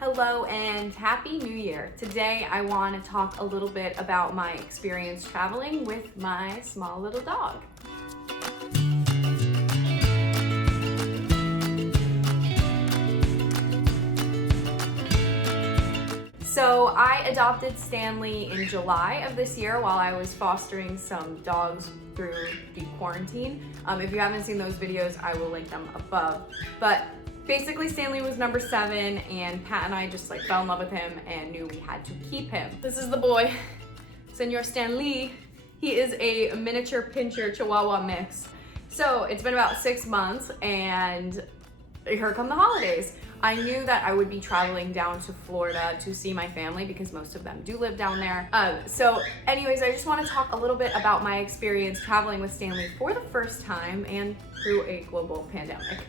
Hello and Happy New Year. Today I want to talk a little bit about my experience traveling with my small little dog. So I adopted Stanley in July of this year while I was fostering some dogs through the quarantine. If you haven't seen those videos, I will link them above. But basically Stanley was number 7 and Pat and I just fell in love with him and knew we had to keep him. This is the boy, Senor Stanley. He is a miniature pincher Chihuahua mix. So it's been about 6 months and here come the holidays. I knew that I would be traveling down to Florida to see my family because most of them do live down there. So anyways, I just want to talk a little bit about my experience traveling with Stanley for the first time and through a global pandemic.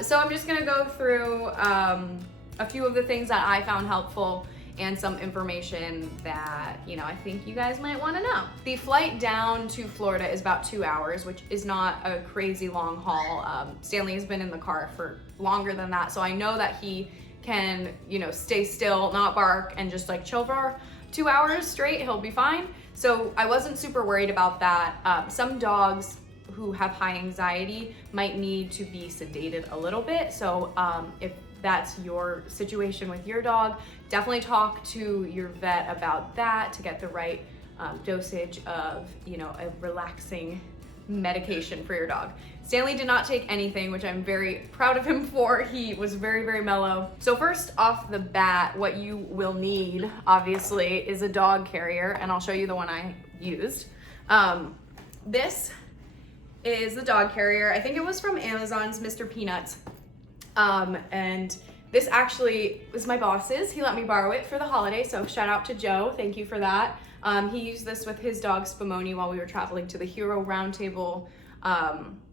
So I'm just gonna go through a few of the things that I found helpful and some information that, I think you guys might wanna know. The flight down to Florida is about 2 hours, which is not a crazy long haul. Stanley has been in the car for longer than that, so I know that he can, stay still, not bark, and just chill for 2 hours straight, he'll be fine. So I wasn't super worried about that. Some dogs who have high anxiety might need to be sedated a little bit. So if that's your situation with your dog, definitely talk to your vet about that to get the right dosage of, a relaxing medication for your dog. Stanley did not take anything, which I'm very proud of him for. He was very, very mellow. So first off the bat, what you will need, obviously, is a dog carrier, and I'll show you the one I used. This is the dog carrier. I think it was from Amazon's Mr. Peanuts. And this actually was my boss's. He let me borrow it for the holiday, so shout out to Joe. Thank you for that. He used this with his dog Spumoni while we were traveling to the Hero Roundtable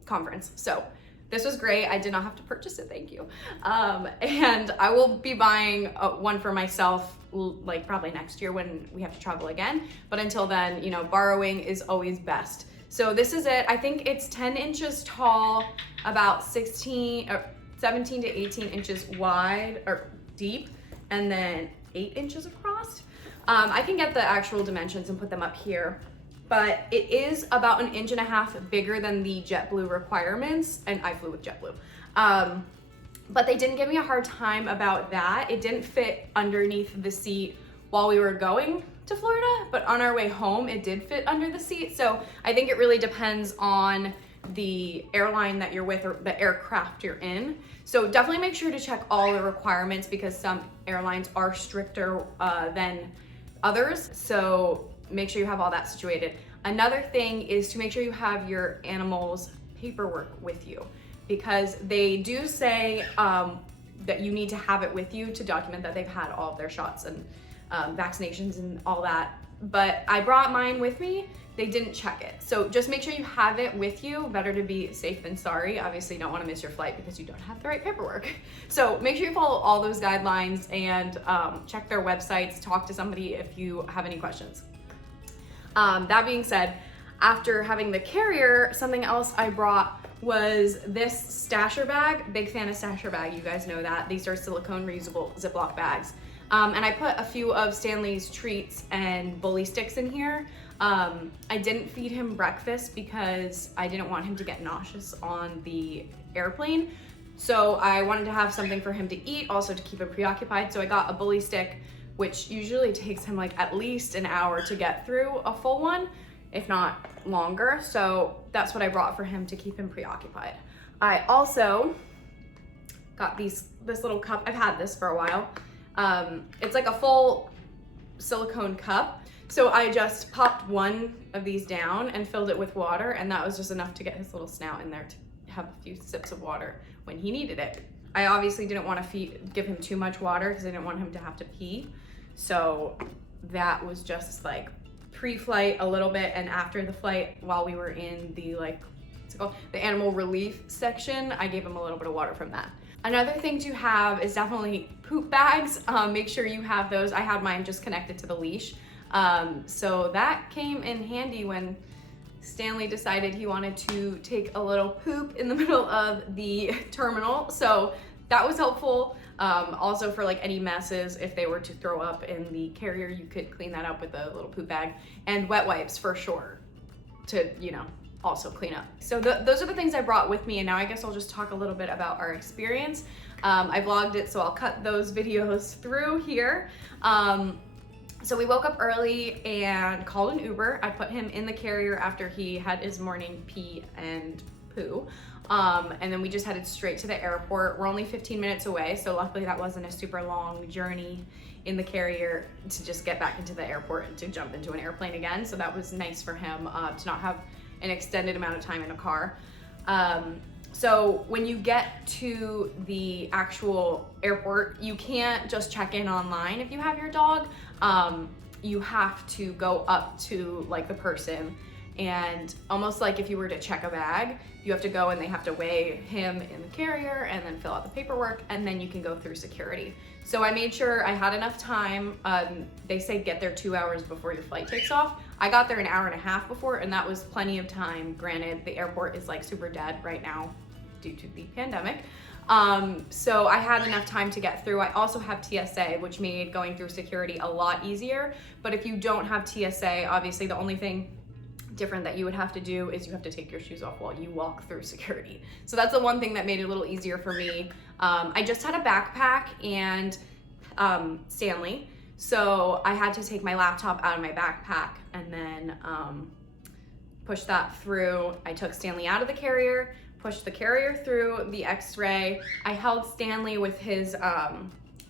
conference. So this was great. I did not have to purchase it, thank you. And I will be buying one for myself probably next year when we have to travel again. But until then, borrowing is always best. So this is it. I think it's 10 inches tall, about 17 to 18 inches wide or deep, and then 8 inches across. I can get the actual dimensions and put them up here, but it is about 1.5 inches bigger than the JetBlue requirements, and I flew with JetBlue. But they didn't give me a hard time about that. It didn't fit underneath the seat while we were going to Florida, but on our way home, it did fit under the seat. So I think it really depends on the airline that you're with or the aircraft you're in. So definitely make sure to check all the requirements because some airlines are stricter than others. So make sure you have all that situated. Another thing is to make sure you have your animal's paperwork with you because they do say that you need to have it with you to document that they've had all of their shots and vaccinations and all that. But I brought mine with me. They didn't check it. So just make sure you have it with you. Better to be safe than sorry. Obviously you don't want to miss your flight because you don't have the right paperwork. So make sure you follow all those guidelines and check their websites, talk to somebody if you have any questions. That being said, after having the carrier, something else I brought was this stasher bag. Big fan of stasher bag, you guys know that. These are silicone reusable Ziploc bags. And I put a few of Stanley's treats and bully sticks in here. I didn't feed him breakfast because I didn't want him to get nauseous on the airplane. So I wanted to have something for him to eat, also to keep him preoccupied. So I got a bully stick, which usually takes him at least an hour to get through a full one, if not longer. So that's what I brought for him to keep him preoccupied. I also got this little cup. I've had this for a while. It's like a full silicone cup. So I just popped one of these down and filled it with water, and that was just enough to get his little snout in there to have a few sips of water when he needed it. I obviously didn't want to give him too much water because I didn't want him to have to pee. So that was just pre-flight a little bit, and after the flight while we were in the what's it called? The animal relief section, I gave him a little bit of water from that. Another thing to have is definitely poop bags. Make sure you have those. I had mine just connected to the leash. So that came in handy when Stanley decided he wanted to take a little poop in the middle of the terminal. So that was helpful. Also for like any messes, if they were to throw up in the carrier, you could clean that up with a little poop bag, and wet wipes for sure to, you know, also clean up. So those are the things I brought with me, and now I guess I'll just talk a little bit about our experience. I vlogged it, so I'll cut those videos through here. So we woke up early and called an Uber. I put him in the carrier after he had his morning pee and poo. And then we just headed straight to the airport. We're only 15 minutes away, so luckily that wasn't a super long journey in the carrier to just get back into the airport and to jump into an airplane again. So that was nice for him to not have an extended amount of time in a car. So when you get to the actual airport, you can't just check in online if you have your dog. You have to go up to like the person, and almost like if you were to check a bag, you have to go and they have to weigh him in the carrier and then fill out the paperwork, and then you can go through security. So I made sure I had enough time. They say get there 2 hours before your flight takes off. I got there an hour and a half before, and that was plenty of time. Granted, the airport is like super dead right now due to the pandemic. So I had enough time to get through. I also have TSA, which made going through security a lot easier. But if you don't have TSA, obviously the only thing different that you would have to do is you have to take your shoes off while you walk through security. So that's the one thing that made it a little easier for me. I just had a backpack and Stanley. So I had to take my laptop out of my backpack and then push that through. I took Stanley out of the carrier, pushed the carrier through the x-ray. I held Stanley with his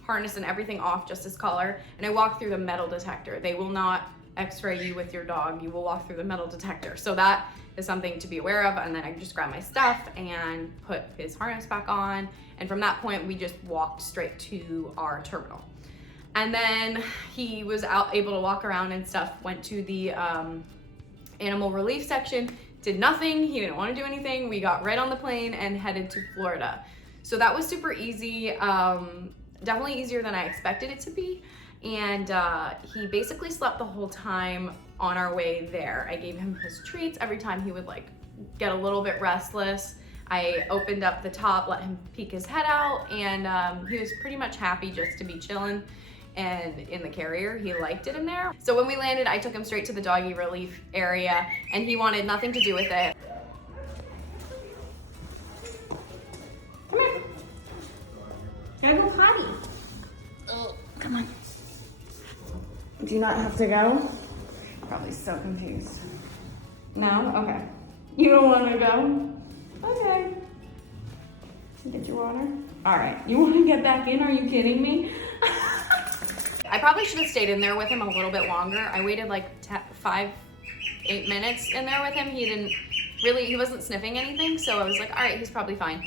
harness and everything off, just his collar, and I walked through the metal detector. They will not x-ray you with your dog. You will walk through the metal detector. So that is something to be aware of. And then I just grabbed my stuff and put his harness back on. And from that point, we just walked straight to our terminal. And then he was able to walk around and stuff, went to the animal relief section, did nothing. He didn't want to do anything. We got right on the plane and headed to Florida. So that was super easy. Definitely easier than I expected it to be. And he basically slept the whole time on our way there. I gave him his treats every time he would like get a little bit restless. I opened up the top, let him peek his head out, and he was pretty much happy just to be chilling and in the carrier. He liked it in there. So when we landed, I took him straight to the doggy relief area, and he wanted nothing to do with it. Come here. Gotta go potty. Oh, come on. Do you not have to go? Probably so confused. No? Okay. You don't want to go? Okay. Get your water? All right. You want to get back in? Are you kidding me? I probably should have stayed in there with him a little bit longer. I waited like 8 minutes in there with him. He wasn't sniffing anything, so I was like, all right, he's probably fine.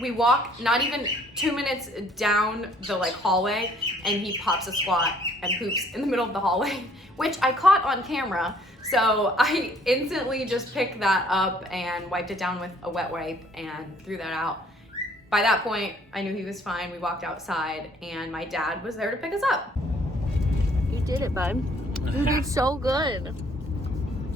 We walk not even 2 minutes down the like hallway, and he pops a squat and poops in the middle of the hallway, which I caught on camera. So I instantly just picked that up and wiped it down with a wet wipe and threw that out. By that point, I knew he was fine. We walked outside, and my dad was there to pick us up. You did it, bud. You did so good.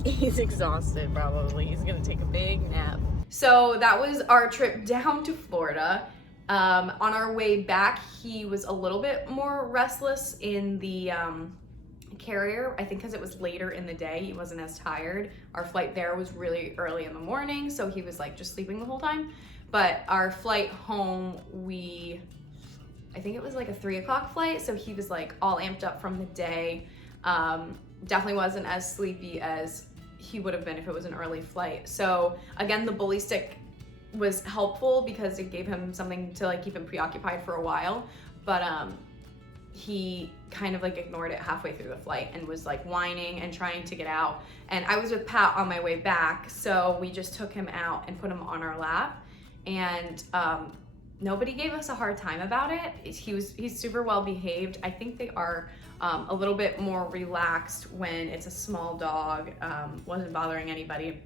He's exhausted, probably. He's gonna take a big nap. So that was our trip down to Florida. On our way back, he was a little bit more restless in the carrier. I think because it was later in the day, he wasn't as tired. Our flight there was really early in the morning, so he was like just sleeping the whole time. But our flight home, I think it was like a 3 o'clock flight, so he was like all amped up from the day. Definitely wasn't as sleepy as he would have been if it was an early flight. So again, the bully stick was helpful because it gave him something to like keep him preoccupied for a while. But he kind of like ignored it halfway through the flight and was like whining and trying to get out. And I was with Pat on my way back, so we just took him out and put him on our lap. And nobody gave us a hard time about it. He's super well behaved. I think they are a little bit more relaxed when it's a small dog. Wasn't bothering anybody.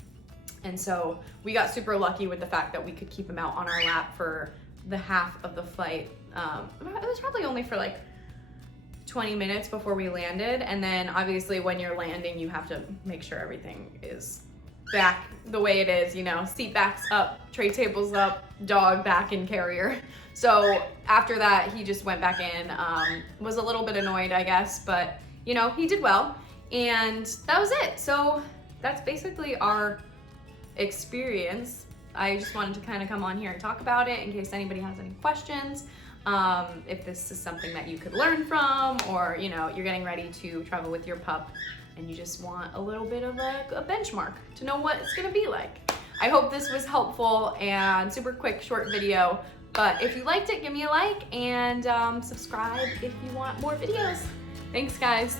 And so we got super lucky with the fact that we could keep him out on our lap for the half of the flight. It was probably only for like 20 minutes before we landed. And then obviously when you're landing, you have to make sure everything is back the way it is, you know, seat backs up, tray tables up, dog back in carrier. So after that, he just went back in, was a little bit annoyed, I guess, but you know, he did well, and that was it. So that's basically our experience. I just wanted to kind of come on here and talk about it in case anybody has any questions. If this is something that you could learn from, or you know, you're getting ready to travel with your pup and you just want a little bit of a benchmark to know what it's gonna be like. I hope this was helpful and super quick, short video. But if you liked it, give me a like and subscribe if you want more videos. Thanks, guys.